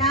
నా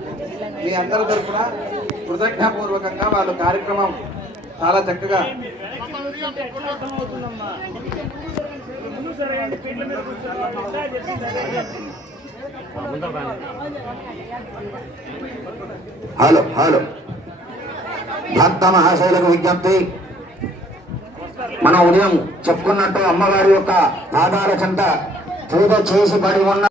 మీ అందరి తరఫున కృతజ్ఞపూర్వకంగా వాళ్ళ కార్యక్రమం చాలా చక్కగా హలో హలో. భక్త మహాశైలకు విజ్ఞప్తి. మనం ఉదయం చెప్పుకున్నట్టు అమ్మవారి యొక్క పాదాల చెంత పూజ చేసి పడి ఉన్న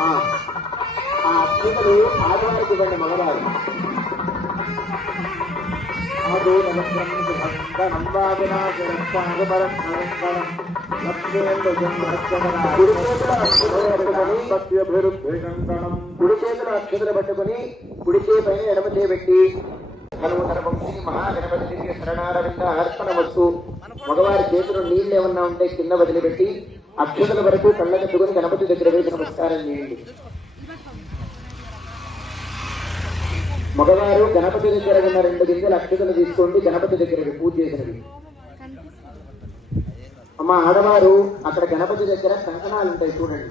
ఆ అక్షతలు ఆడవారికి ఇవ్వండి మగవారు ఆదు నమస్కారం కుడి చేతులు అక్షతలు పట్టుకుని కుడి చేయి పైన ఎడమ చేయి మహాగణపతి మనము తన శరణారవింద అర్పణ వస్తు మగవారి చేతులు నీళ్ళు ఏమన్నా ఉంటే కింద వదిలిపెట్టి అక్షతల వరకు కళ్ళగట్టుకుని గణపతి దగ్గర వేసి నమస్కారం చేయండి. మగవారు గణపతి దగ్గర ఉన్న రెండు గింజలు అక్షతలు తీసుకోండి గణపతి దగ్గర పూజ చేసినవి. అమ్మ ఆడవారు అక్కడ గణపతి దగ్గర కంకణాలు ఉంటాయి చూడండి.